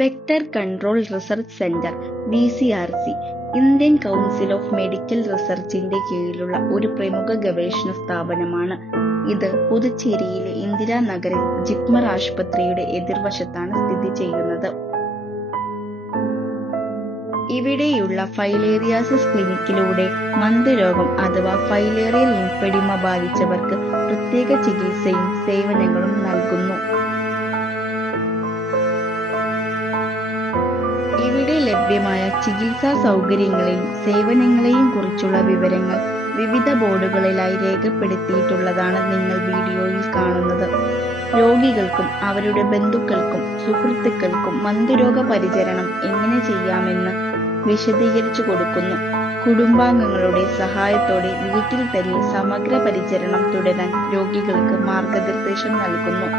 Vector control research centre (VCRC) Indian council of medical റിസർച്ചിന്റെ കീഴിലുള്ള ഒരു പ്രമുഖ ഗവേഷണ സ്ഥാപനമാണ്. ഇത് പുതുച്ചേരിയിലെ ഇന്ദിരാനഗറിൽ ജിപ്മർ ആശുപത്രിയുടെ എതിർവശത്താണ് സ്ഥിതി ചെയ്യുന്നത്. ഇവിടെയുള്ള ഫൈലേറിയാസിസ് ക്ലിനിക്കിലൂടെ മന്ദരോഗം അഥവാ ഫൈലേറിയൽ ലിംഫെഡിമ ബാധിച്ചവർക്ക് പ്രത്യേക ചികിത്സയും സേവനങ്ങളും നൽകുന്നു. ഇവിടെ ലഭ്യമായ ചികിത്സാ സൗകര്യങ്ങളെയും സേവനങ്ങളെയും കുറിച്ചുള്ള വിവരങ്ങൾ വിവിധ ബോർഡുകളിലായി രേഖപ്പെടുത്തിയിട്ടുള്ളതാണ് നിങ്ങൾ വീഡിയോയിൽ കാണുന്നത്. രോഗികൾക്കും അവരുടെ ബന്ധുക്കൾക്കും സുഹൃത്തുക്കൾക്കും മന്ദരോഗ പരിചരണം എങ്ങനെ ചെയ്യാമെന്ന് വിശദീകരിച്ചു കൊടുക്കുന്നു. കുടുംബാംഗങ്ങളുടെ സഹായത്തോടെ വീട്ടിൽ തന്നെ സമഗ്ര പരിചരണം തുടരാൻ രോഗികൾക്ക് മാർഗനിർദ്ദേശം നൽകുന്നു.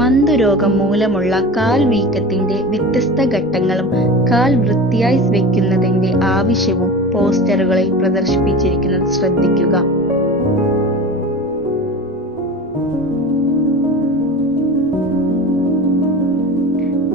മന്ദരോഗം മൂലമുള്ള കാൽ വീക്കത്തിന്റെ വ്യത്യസ്ത ഘട്ടങ്ങളും കാൽ വൃത്തിയായി വയ്ക്കുന്നതിന്റെ ആവശ്യവും പോസ്റ്ററുകളിൽ പ്രദർശിപ്പിച്ചിരിക്കുന്നത് ശ്രദ്ധിക്കുക.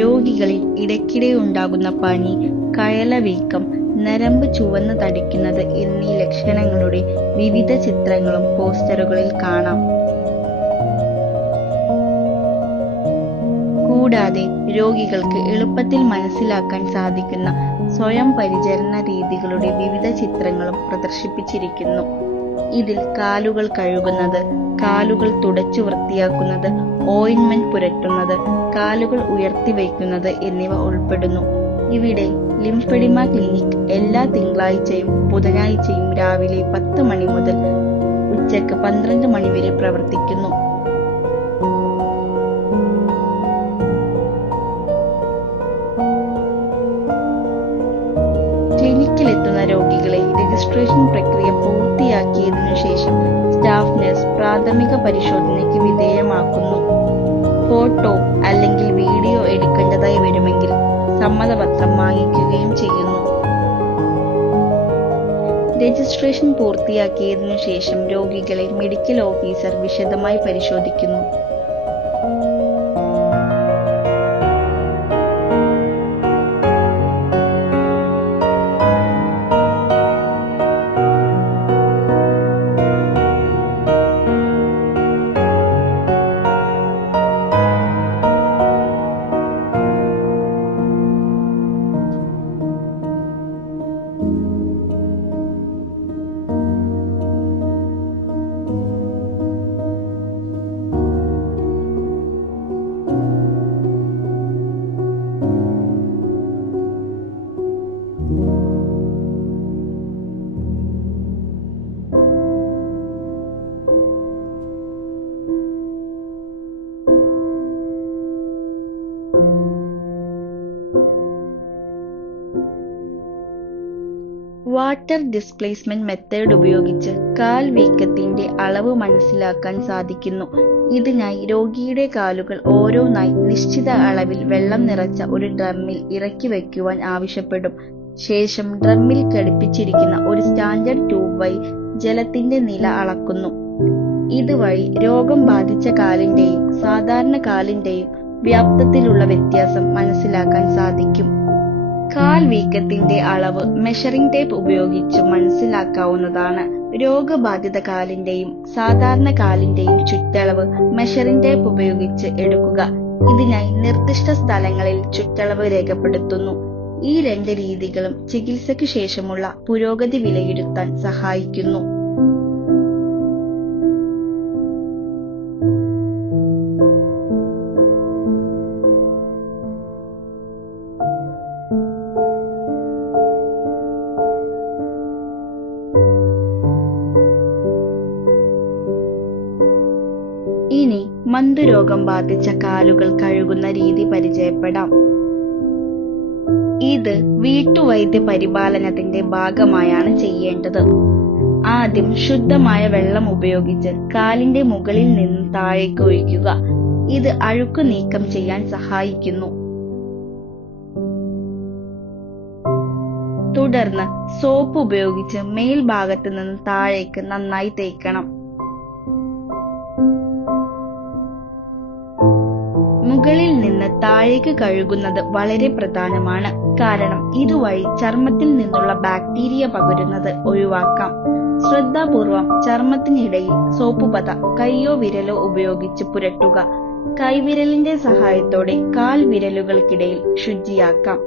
രോഗികളിൽ ഇടയ്ക്കിടെ ഉണ്ടാകുന്ന പനി, കയലവീക്കം, നരമ്പ് ചുവന്ന് തടിക്കുന്നത് എന്നീ ലക്ഷണങ്ങളുടെ വിവിധ ചിത്രങ്ങളും പോസ്റ്ററുകളിൽ കാണാം. കൂടാതെ രോഗികൾക്ക് എളുപ്പത്തിൽ മനസ്സിലാക്കാൻ സാധിക്കുന്ന സ്വയം പരിചരണ രീതികളുടെ വിവിധ ചിത്രങ്ങളും പ്രദർശിപ്പിച്ചിരിക്കുന്നു. ഇതിൽ കാലുകൾ കഴുകുന്നത്, കാലുകൾ തുടച്ചു വൃത്തിയാക്കുന്നത്, ഓയിന്റ്മെന്റ് പുരട്ടുന്നത്, കാലുകൾ ഉയർത്തി വയ്ക്കുന്നത് എന്നിവ ഉൾപ്പെടുന്നു. ഇവിടെ ലിംഫെഡിമ ക്ലിനിക് എല്ലാ തിങ്കളാഴ്ചയും ബുധനാഴ്ചയും രാവിലെ 10 മണി മുതൽ ഉച്ചയ്ക്ക് 12 മണി വരെ പ്രവർത്തിക്കുന്നു. ക്ലിനിക്കിലെത്തുന്ന രോഗികളെ രജിസ്ട്രേഷൻ പ്രക്രിയ പൂർത്തിയാക്കിയതിനു ശേഷം സ്റ്റാഫ് നഴ്സ് പ്രാഥമിക പരിശോധനയ്ക്ക് വിധേയമാക്കുന്നു. ഫോട്ടോ അല്ലെങ്കിൽ വീഡിയോ എടുക്കേണ്ടതായി വരുമെങ്കിൽ സമ്മതപത്രം വാങ്ങിക്കുകയും ചെയ്യുന്നു. രജിസ്ട്രേഷൻ പൂർത്തിയാക്കിയതിനു ശേഷം രോഗികളെ മെഡിക്കൽ ഓഫീസർ വിശദമായി പരിശോധിക്കുന്നു. വാട്ടർ ഡിസ്പ്ലേസ്മെന്റ് മെത്തേഡ് ഉപയോഗിച്ച് കാൽ വീക്കത്തിന്റെ അളവ് മനസ്സിലാക്കാൻ സാധിക്കുന്നു. ഇതിനായി രോഗിയുടെ കാലുകൾ ഓരോന്നായി നിശ്ചിത അളവിൽ വെള്ളം നിറച്ച ഒരു ഡ്രമ്മിൽ ഇറക്കി വയ്ക്കുവാൻ ആവശ്യപ്പെടും. ശേഷം ഡ്രമ്മിൽ ഘടിപ്പിച്ചിരിക്കുന്ന ഒരു സ്റ്റാൻഡേർഡ് ട്യൂബ് വഴി ജലത്തിന്റെ നില അളക്കുന്നു. ഇതുവഴി രോഗം ബാധിച്ച കാലിന്റെയും സാധാരണ കാലിന്റെയും വ്യാപ്തത്തിലുള്ള വ്യത്യാസം മനസ്സിലാക്കാൻ സാധിക്കും. കാൽ വീക്കത്തിന്റെ അളവ് മെഷറിംഗ് ടേപ്പ് ഉപയോഗിച്ച് മനസ്സിലാക്കാവുന്നതാണ്. രോഗബാധിത കാലിന്റെയും സാധാരണ കാലിന്റെയും ചുറ്റളവ് മെഷറിംഗ് ടേപ്പ് ഉപയോഗിച്ച് എടുക്കുക. ഇതിനായി നിർദ്ദിഷ്ട സ്ഥലങ്ങളിൽ ചുറ്റളവ് രേഖപ്പെടുത്തുന്നു. ഈ 2 രീതികളും ചികിത്സയ്ക്ക് ശേഷമുള്ള പുരോഗതി വിലയിരുത്താൻ സഹായിക്കുന്നു. ഇനി മന്ദരോഗം ബാധിച്ച കാലുകൾ കഴുകുന്ന രീതി പരിചയപ്പെടാം. ഇത് വീട്ടുവൈദ്യ പരിപാലനത്തിന്റെ ഭാഗമായാണ് ചെയ്യേണ്ടത്. ആദ്യം ശുദ്ധമായ വെള്ളം ഉപയോഗിച്ച് കാലിന്റെ മുകളിൽ നിന്ന് താഴേക്ക് ഒഴിക്കുക. ഇത് അഴുക്ക് നീക്കം ചെയ്യാൻ സഹായിക്കുന്നു. തുടർന്ന് സോപ്പ് ഉപയോഗിച്ച് മേൽഭാഗത്ത് നിന്ന് താഴേക്ക് നന്നായി തേക്കണം. മുകളിൽ നിന്ന് താഴേക്ക് കഴുകുന്നത് വളരെ പ്രധാനമാണ്. കാരണം ഇതുവഴി ചർമ്മത്തിൽ നിന്നുള്ള ബാക്ടീരിയ പകരുന്നത് ഒഴിവാക്കാം. ശ്രദ്ധാപൂർവം ചർമ്മത്തിനിടയിൽ സോപ്പ് പത കൈയോ വിരലോ ഉപയോഗിച്ച് പുരട്ടുക. കൈവിരലിന്റെ സഹായത്തോടെ കാൽ വിരലുകൾക്കിടയിൽ ശുചിയാക്കാം.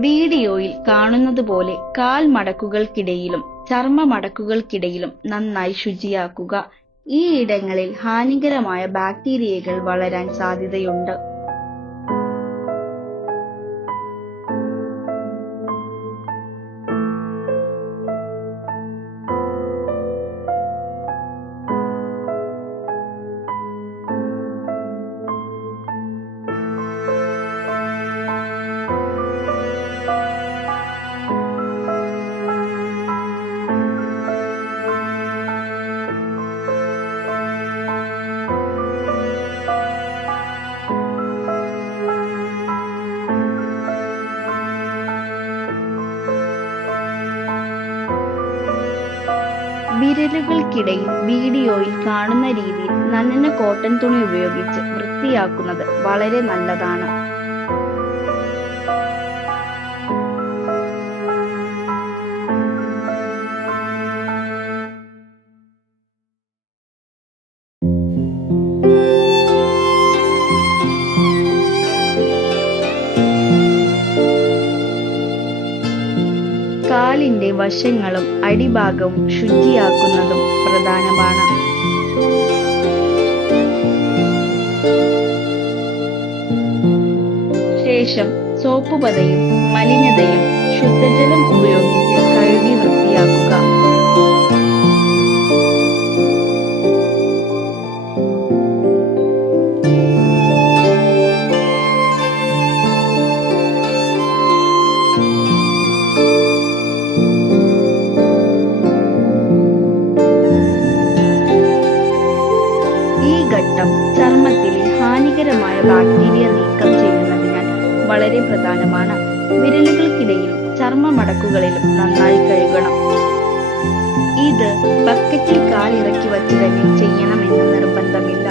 വീഡിയോയിൽ കാണുന്നത് പോലെ കാൽ മടക്കുകൾക്കിടയിലും ചർമ്മ മടക്കുകൾക്കിടയിലും നന്നായി ശുചിയാക്കുക. ഈ ഇടങ്ങളിൽ ഹാനികരമായ ബാക്ടീരിയകൾ വളരാൻ സാധ്യതയുണ്ട്. വിരലുകൾക്കിടയിൽ വീഡിയോയിൽ കാണുന്ന രീതിയിൽ നനഞ്ഞ കോട്ടൺ തുണി ഉപയോഗിച്ച് വൃത്തിയാക്കുന്നത് വളരെ നല്ലതാണ്. കാലിന്റെ വശങ്ങളും അടിഭാഗവും ശുചിയാക്കുന്നതും പ്രധാനമാണ്. ശേഷം സോപ്പ് പതയും മലിനതയും ശുദ്ധജലം ഉപയോഗിച്ച് കഴുകി വൃത്തിയാക്കുക. ചർമ്മത്തിലെ ഹാനികരമായ ബാക്ടീരിയ നീക്കം ചെയ്യുന്നതിനാൽ വളരെ പ്രധാനമാണ്. വിരലുകൾക്കിടയിലും ചർമ്മ മടക്കുകളിലും നന്നായി കഴുകണം. ഇത് ബക്കറ്റിൽ കാൽ ഇറക്കി വച്ച് തന്നെ ചെയ്യണമെന്ന് നിർബന്ധമില്ല.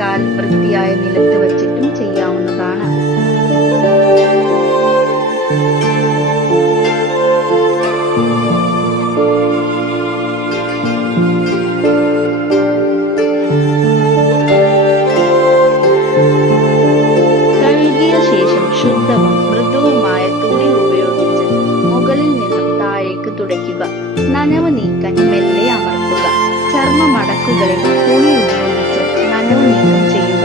കാൽ വൃത്തിയായ നിലത്ത് വച്ചിട്ടും ചെയ്യാവുന്നതാണ്. ശുദ്ധവും മൃദുവുമായ തുണി ഉപയോഗിച്ച് മുകളിൽ നിന്നും താഴേക്ക് തുടയ്ക്കുക. നനവ് നീക്കാൻ മെല്ലെ അമർത്തുക. ചർമ്മ മടക്കുകളിൽ തുണി ഉപയോഗിച്ച് നനവ് നീക്കം ചെയ്യുക.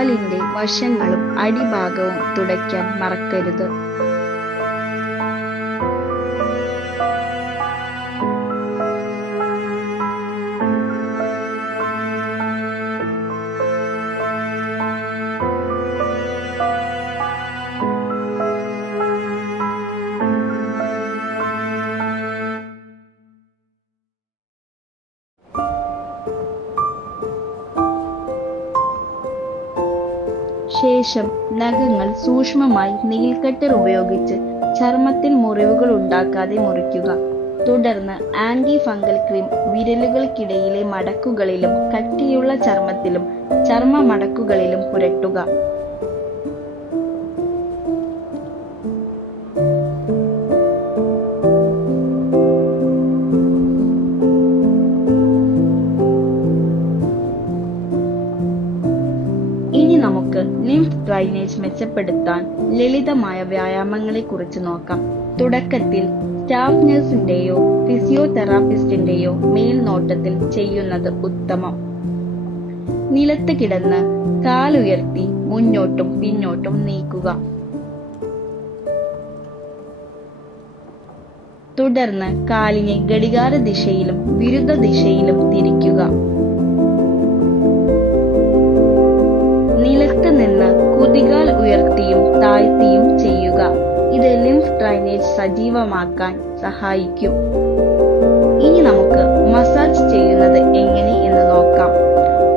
കാലിന്റെ വശങ്ങളും അടിഭാഗവും തുടയ്ക്കാൻ മറക്കരുത്. ശേഷം നഖങ്ങൾ സൂക്ഷ്മമായി നെയിൽ കട്ടർ ഉപയോഗിച്ച് ചർമ്മത്തിൽ മുറിവുകൾ ഉണ്ടാക്കാതെ മുറിക്കുക. തുടർന്ന് ആന്റി ഫംഗൽ ക്രീം വിരലുകൾക്കിടയിലെ മടക്കുകളിലും കട്ടിയുള്ള ചർമ്മത്തിലും ചർമ്മ മടക്കുകളിലും പുരട്ടുക. ഇനി നമുക്ക് ലിംഫ് ഡ്രൈനേജ് മെച്ചപ്പെടുത്താൻ ലളിതമായ വ്യായാമങ്ങളെ കുറിച്ച് നോക്കാം. തുടക്കത്തിൽ സ്റ്റാഫ് നഴ്സിന്റെയോ ഫിസിയോതെറാപ്പിസ്റ്റിന്റെയോ മേൽനോട്ടത്തിൽ ചെയ്യുന്നത് ഉത്തമം. നിലത്ത് കിടന്ന് കാലുയർത്തി മുന്നോട്ടും പിന്നോട്ടും നീക്കുക. തുടർന്ന് കാലിനെ ഘടികാര ദിശയിലും വിരുദ്ധ ദിശയിലും തിരിക്കുക. നിലത്ത് നിന്ന് കുതികാൽ ഉയർത്തിയും താഴ്ത്തിയും ചെയ്യുക. ഇത് ലിംഫ് ഡ്രൈനേജ് സജീവമാക്കാൻ സഹായിക്കും. ഇനി നമുക്ക് മസാജ് ചെയ്യുന്നത് എങ്ങനെ എന്ന് നോക്കാം.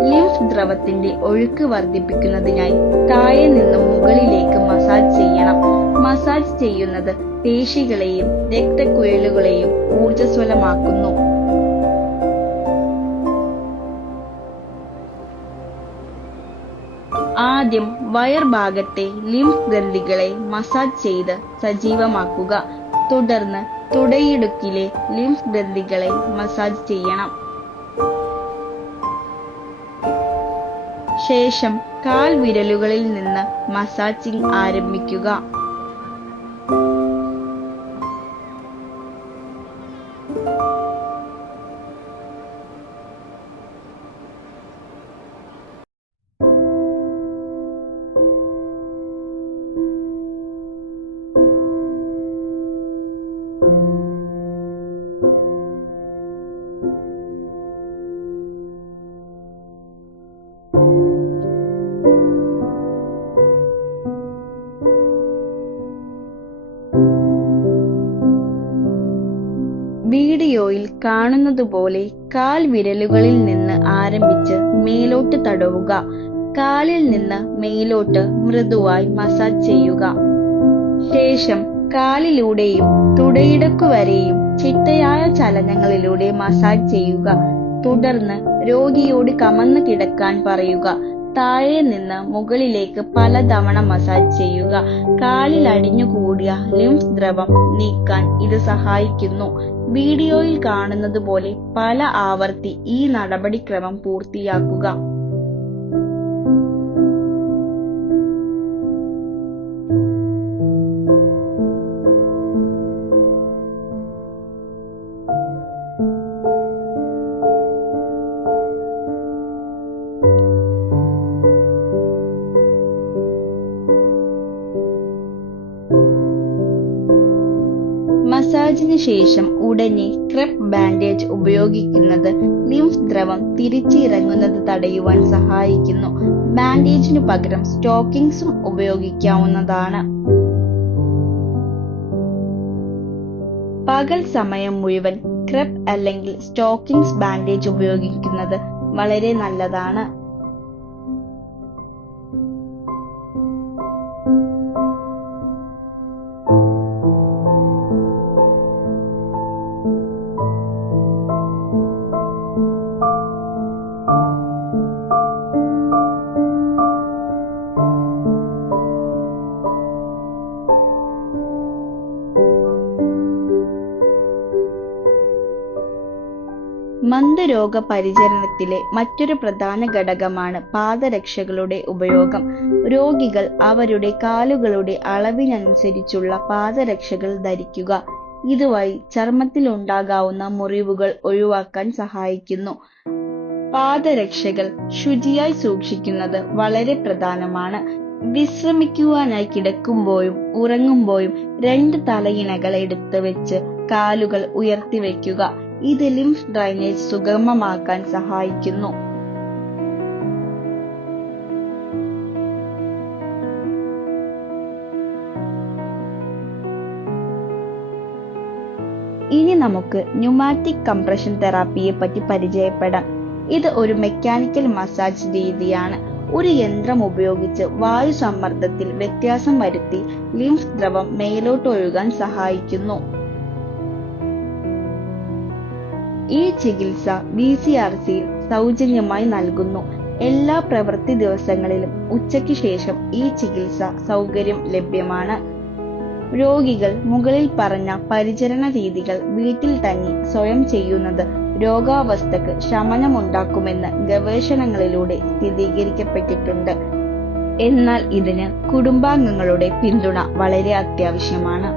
ലിംഫ് ദ്രവത്തിന്റെ ഒഴുക്ക് വർദ്ധിപ്പിക്കുന്നതിനായി താഴെ നിന്നും മുകളിലേക്ക് മസാജ് ചെയ്യണം. മസാജ് ചെയ്യുന്നത് പേശികളെയും രക്തക്കുഴലുകളെയും ഊർജ്ജസ്വലമാക്കുന്നു. ആദ്യം വയർ ഭാഗത്തെ ലിംഫ് ഗ്രന്ഥികളെ മസാജ് ചെയ്ത് സജീവമാക്കുക. തുടർന്ന് തുടയിടുക്കിലെ ലിംഫ് ഗ്രന്ഥികളെ മസാജ് ചെയ്യണം. ശേഷം കാൽ വിരലുകളിൽ നിന്ന് മസാജിംഗ് ആരംഭിക്കുക. വീഡിയോയിൽ കാണുന്നതുപോലെ കാൽ വിരലുകളിൽ നിന്ന് ആരംഭിച്ച് മേലോട്ട് തടവുക. കാലിൽ നിന്ന് മേലോട്ട് മൃദുവായി മസാജ് ചെയ്യുക. ശേഷം കാലിലൂടെയും തുടയിടക്കു വരെയും ചിട്ടയായ ചലനങ്ങളിലൂടെ മസാജ് ചെയ്യുക. തുടർന്ന് രോഗിയോട് കമന്ന് കിടക്കാൻ പറയുക. താഴെ നിന്ന് മുകളിലേക്ക് പലതവണ മസാജ് ചെയ്യുക. കാലിൽ അടിഞ്ഞുകൂടിയ ലിംഫ് ദ്രവം നീക്കാൻ ഇത് സഹായിക്കുന്നു. വീഡിയോയിൽ കാണുന്നത് പോലെ പല ആവർത്തി ഈ നടപടിക്രമം പൂർത്തിയാക്കുക. മസാജിന് ശേഷം ഉടനെ ക്രെപ്പ് ബാൻഡേജ് ഉപയോഗിക്കുന്നത് ലിംഫ് ദ്രവം തിരിച്ചിറങ്ങുന്നത് തടയുവാൻ സഹായിക്കുന്നു. ബാൻഡേജിനു പകരം സ്റ്റോക്കിംഗ്സും ഉപയോഗിക്കാവുന്നതാണ്. പകൽ സമയം മുഴുവൻ ക്രെപ്പ് അല്ലെങ്കിൽ സ്റ്റോക്കിംഗ്സ് ബാൻഡേജ് ഉപയോഗിക്കുന്നത് വളരെ നല്ലതാണ്. മന്ദരോഗ പരിചരണത്തിലെ മറ്റൊരു പ്രധാന ഘടകമാണ് പാദരക്ഷകളുടെ ഉപയോഗം. രോഗികൾ അവരുടെ കാലുകളുടെ അളവിനനുസരിച്ചുള്ള പാദരക്ഷകൾ ധരിക്കുക. ഇതുവഴി ചർമ്മത്തിൽ ഉണ്ടാകാവുന്ന മുറിവുകൾ ഒഴിവാക്കാൻ സഹായിക്കുന്നു. പാദരക്ഷകൾ ശുചിയായി സൂക്ഷിക്കുന്നത് വളരെ പ്രധാനമാണ്. വിശ്രമിക്കുവാനായി കിടക്കുമ്പോഴും ഉറങ്ങുമ്പോഴും 2 തലയിണകൾ എടുത്ത് വെച്ച് കാലുകൾ ഉയർത്തി വയ്ക്കുക. ഇത് ലിംഫ് ഡ്രൈനേജ് സുഗമമാക്കാൻ സഹായിക്കുന്നു. ഇനി നമുക്ക് ന്യൂമാറ്റിക് കംപ്രഷൻ തെറാപ്പിയെ പറ്റി പരിചയപ്പെടാം. ഇത് ഒരു മെക്കാനിക്കൽ മസാജ് രീതിയാണ്. ഒരു യന്ത്രം ഉപയോഗിച്ച് വായു സമ്മർദ്ദത്തിൽ വ്യത്യാസം വരുത്തി ലിംഫ് ദ്രവം മേലോട്ട് ഒഴുകാൻ സഹായിക്കുന്നു. ഈ ചികിത്സ VCRCയിൽ സൗജന്യമായി നൽകുന്നു. എല്ലാ പ്രവൃത്തി ദിവസങ്ങളിലും ഉച്ചയ്ക്ക് ശേഷം ഈ ചികിത്സ സൗകര്യം ലഭ്യമാണ്. രോഗികൾ മുകളിൽ പറഞ്ഞ പരിചരണ രീതികൾ വീട്ടിൽ തന്നെ സ്വയം ചെയ്യുന്നത് രോഗാവസ്ഥക്ക് ശമനമുണ്ടാക്കുമെന്ന് ഗവേഷണങ്ങളിലൂടെ സ്ഥിരീകരിക്കപ്പെട്ടിട്ടുണ്ട്. എന്നാൽ ഇതിന് കുടുംബാംഗങ്ങളുടെ പിന്തുണ വളരെ അത്യാവശ്യമാണ്.